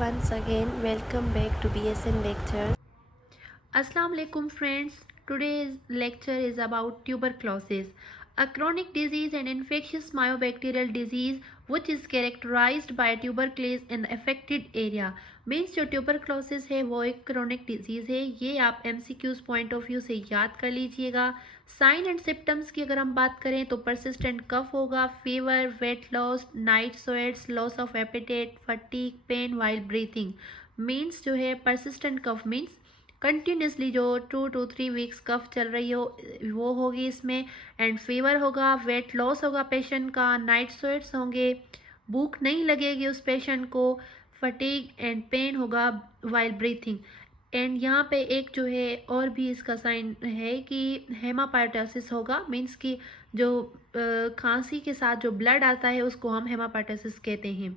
Once again, welcome back to BSN lecture. Assalamu alaikum friends. Today's lecture is about tuberculosis, a chronic disease and infectious myobacterial disease which is characterized by tuberculosis in the affected area. Means जो tuberculosis है वो एक chronic disease है। ये आप MCQs point of view से याद कर लीजिएगा। साइन एंड सिम्टम्स की अगर हम बात करें तो परसिस्टेंट कफ होगा, fever, weight loss, night sweats, loss of appetite, fatigue, pain while breathing. Means जो है परसिस्टेंट कफ मीन्स कंटिन्यूसली जो 2 to 3 वीक्स कफ चल रही हो वो होगी इसमें। एंड फीवर होगा, वेट लॉस होगा पेशेंट का, नाइट स्वेट्स होंगे, भूख नहीं लगेगी उस पेशेंट को, फटीग एंड पेन होगा वाइल ब्रीथिंग। एंड यहाँ पे एक जो है और भी इसका साइन है कि हेमापाइटोसिस होगा। मीन्स कि जो खांसी के साथ जो ब्लड आता है उसको हम हेमापाइटोसिस कहते हैं।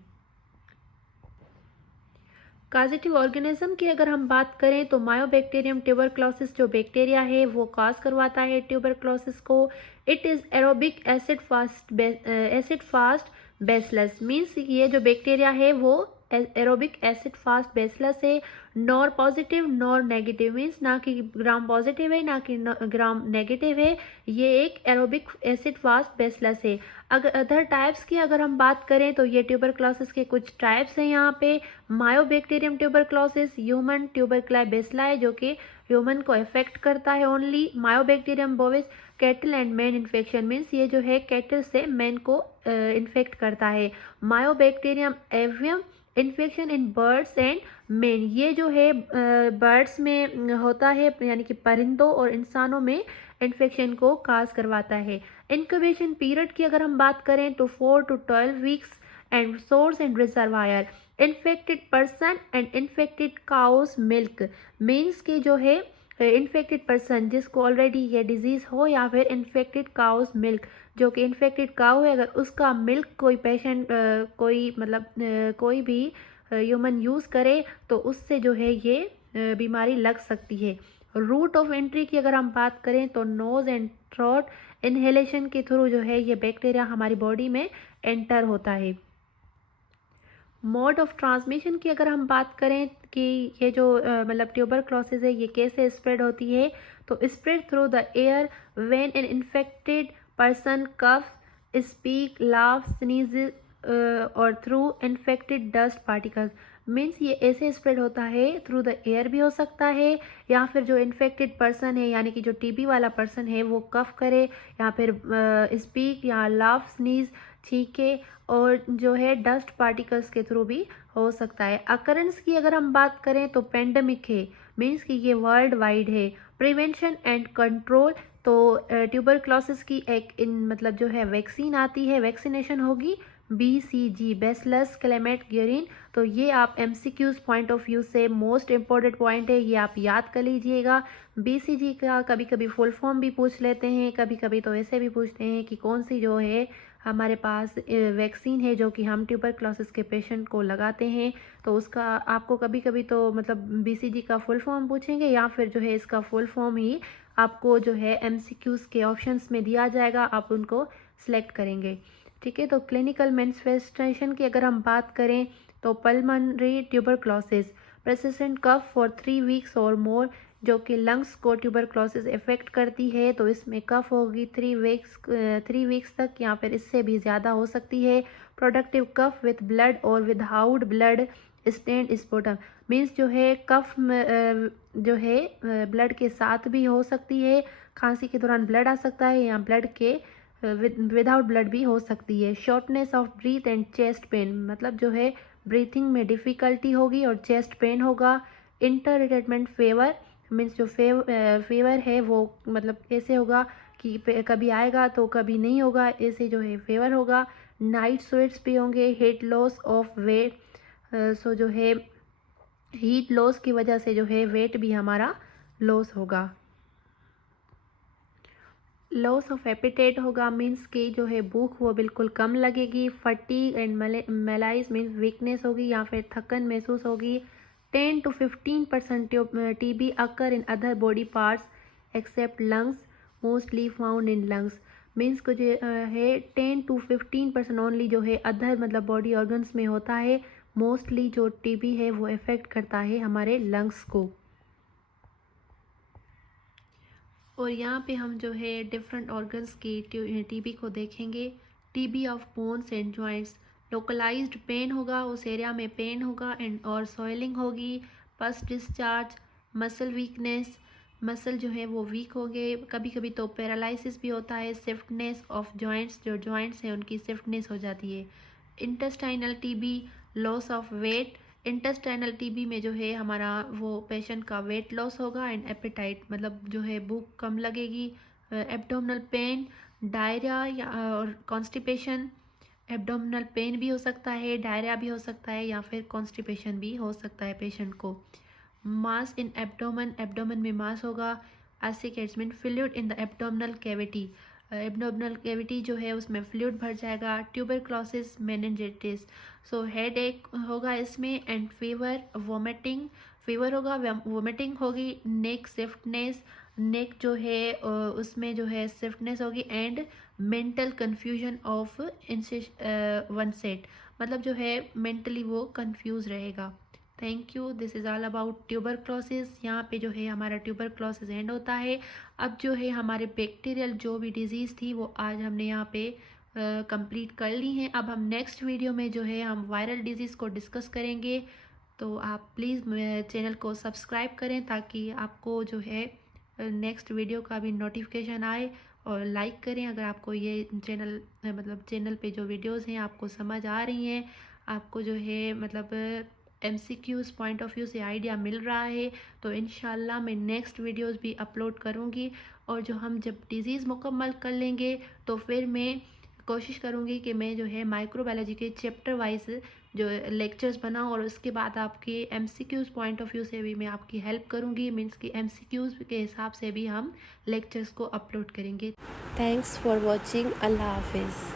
काजेटिव ऑर्गेनिज्म की अगर हम बात करें तो मायोबैक्टीरियम ट्यूबरक्लोसिस जो बैक्टीरिया है वो कॉज करवाता है ट्यूबरक्लोसिस को। It is aerobic acid fast bacillus. Means ये जो बैक्टीरिया है वो एरोबिक एसिड फास्ट बेसिलस है। Nor positive nor negative means ना कि ग्राम पॉजिटिव है ना कि ग्राम नेगेटिव है। ये एक एरोबिक एसिड फास्ट बेसिलस है। अगर अदर टाइप्स की अगर हम बात करें तो ये ट्यूबरक्लोसिस के कुछ टाइप्स हैं यहाँ पे। मायोबैक्टीरियम ट्यूबरक्लोसिस, ह्यूमन ट्यूबरक्लाई बेसिलाई जो कि ह्यूमन को इफेक्ट करता है only. Mycobacterium bovis, cattle and man infection means ये जो है कैटल से मैन को इन्फेक्ट करता है। Mycobacterium avium, infection in birds and man, ये जो है बर्ड्स में होता है यानी कि परिंदों और इंसानों में इन्फेक्शन को काज करवाता है। इंक्यूबेशन पीरियड की अगर हम बात करें तो 4 to 12 weeks and source and reservoir. Infected person and infected cows milk means की जो है इन्फेक्टेड पर्सन जिसको ऑलरेडी ये डिजीज़ हो या फिर इन्फेक्टेड काउस मिल्क जो कि इन्फेक्टेड काउ है अगर उसका मिल्क कोई पेशेंट कोई मतलब कोई भी ह्यूमन यूज़ करे तो उससे जो है ये बीमारी लग सकती है। रूट ऑफ एंट्री की अगर हम बात करें तो नोज़ एंड थ्रोट इनहेलेशन के थ्रू जो है ये बैक्टीरिया हमारी बॉडी में एंटर होता है। मोड ऑफ ट्रांसमिशन की अगर हम बात करें कि ये जो मतलब ट्यूबरक्लोसिस है ये कैसे स्प्रेड होती है तो spread through the air when an infected person cough, speak, laugh, sneeze और through infected dust particles. Means ये ऐसे स्प्रेड होता है थ्रू द एयर भी हो सकता है या फिर जो इन्फेक्टेड पर्सन है यानी कि जो टीबी वाला पर्सन है वो कफ करे या फिर स्पीक या लाफ, स्नीज, छींके और जो है डस्ट पार्टिकल्स के थ्रू भी हो सकता है। अकरेंस की अगर हम बात करें तो पेंडेमिक है मीन्स कि ये वर्ल्ड वाइड है। प्रिवेंशन एंड कंट्रोल तो ट्यूबरक्लोसिस की एक मतलब जो है वैक्सीन आती है, वैक्सीनेशन होगी BCG बैसिलस क्लेमेट-ग्यूरिन। तो ये आप MCQs पॉइंट ऑफ व्यू से मोस्ट इम्पोर्टेंट पॉइंट है, ये आप याद कर लीजिएगा। BCG का कभी कभी फुल फॉर्म भी पूछ लेते हैं, कभी कभी तो ऐसे भी पूछते हैं कि कौन सी जो है हमारे पास वैक्सीन है जो कि हम ट्यूबरक्लोसिस के पेशेंट को लगाते हैं। तो उसका आपको कभी कभी तो मतलब BCG का फुल फॉर्म पूछेंगे या फिर जो है इसका फुल फॉर्म ही आपको जो है MCQs के ऑप्शंस में दिया जाएगा, आप उनको सिलेक्ट करेंगे। ठीक है, तो क्लिनिकल मैनिफेस्टेशन की अगर हम बात करें तो pulmonary tuberculosis, persistent cough for 3 weeks और मोर जो कि लंग्स को ट्यूबरक्लोसिस इफेक्ट करती है। तो इसमें कफ होगी 3 वीक्स तक या फिर इससे भी ज़्यादा हो सकती है। प्रोडक्टिव कफ विथ ब्लड और विदाउट ब्लड स्टेन्ड स्पोटम मीन्स जो है कफ जो है ब्लड के साथ भी हो सकती है, खांसी के दौरान ब्लड आ सकता है या ब्लड के विदाउट ब्लड भी हो सकती है। Shortness of breath and chest pain मतलब जो है ब्रीथिंग में डिफ़िकल्टी होगी और चेस्ट पेन होगा। इंटरमिटेंट फीवर मीन्स जो फीवर है वो मतलब ऐसे होगा कि कभी आएगा तो कभी नहीं होगा, ऐसे जो है फीवर होगा। नाइट स्वेट्स भी होंगे। हीट लॉस ऑफ वेट सो जो है हीट लॉस की वजह से जो है वेट भी हमारा लॉस होगा। लॉस ऑफ एपिटेट होगा मीन्स कि जो है भूख वो बिल्कुल कम लगेगी। Fatigue and malice means weakness होगी या फिर थकन महसूस होगी। 10 to 15% TB occur in other body parts except lungs, mostly found in lungs means जो है 10 to 15% ओनली जो है अदर मतलब बॉडी ऑर्गन्स में होता है, मोस्टली जो टीबी है वो इफ़ेक्ट करता है हमारे लंग्स को। और यहाँ पे हम जो है डिफरेंट ऑर्गन्स की टीबी को देखेंगे। TB of bones and joints, localised pain होगा, उस एरिया में पेन होगा एंड और सॉइलिंग होगी, पस डिस्चार्ज, मसल वीकनेस, मसल जो है वो वीक हो गए, कभी कभी तो पैरालिसिस भी होता है, स्विफ्टनेस ऑफ जॉइंट्स, जो जॉइंट्स हैं उनकी स्विफ्टनेस हो जाती है। Intestinal TB, loss of weight, intestinal TB में जो है हमारा वो पेशेंट का वेट लॉस होगा एंड एपेटाइट, मतलब जो है भूख कम लगेगी। एब्डोमिनल पेन, डायरिया या और कॉन्स्टिपेशन, एब्डोमिनल पेन भी हो सकता है, डायरिया भी हो सकता है या फिर कॉन्स्टिपेशन भी हो सकता है पेशेंट को। मास इन एब्डोमेन, एब्डोमेन में मास होगा। Ascites mean fluid in the abdominal cavity, abdominal cavity जो है उसमें फ्लूइड भर जाएगा। ट्यूबरक्लोसिस, मेनिंजाइटिस, सो हेड एक होगा इसमें एंड फीवर, वोमिटिंग, फीवर होगा, वोमिटिंग होगी। नेक स्विफ्टनेस, नेक जो है उसमें जो है स्विफ्टनेस होगी and mental confusion of one set, मतलब जो है मेंटली वो कंफ्यूज रहेगा। Thank you, this is all about tuberculosis. यहाँ पे जो है हमारा ट्यूबरक्लोसिस एंड होता है। अब जो है हमारे बैक्टीरियल जो भी डिजीज़ थी वो आज हमने यहाँ पे कंप्लीट कर ली हैं। अब हम नेक्स्ट वीडियो में जो है हम वायरल डिजीज़ को डिस्कस करेंगे। तो आप प्लीज़ चैनल को सब्सक्राइब करें ताकि आपको जो है नेक्स्ट वीडियो का भी नोटिफिकेशन आए, और लाइक करें अगर आपको ये चैनल मतलब चैनल पे जो वीडियोस हैं आपको समझ आ रही हैं, आपको जो है मतलब MCQs पॉइंट ऑफ व्यू से आइडिया मिल रहा है, तो इंशाल्लाह मैं नेक्स्ट वीडियोस भी अपलोड करूँगी। और जो हम जब डिज़ीज़ मुकम्मल कर लेंगे तो फिर मैं कोशिश करूँगी कि मैं जो है माइक्रोबायोलॉजी के चैप्टर वाइज जो लेक्चर्स बनाऊँ, और उसके बाद आपके MCQs पॉइंट ऑफ व्यू से भी मैं आपकी हेल्प करूँगी, मीन्स कि MCQs के हिसाब से भी हम लेक्चर्स को अपलोड करेंगे। Thanks for watching. अल्लाह हाफिज़।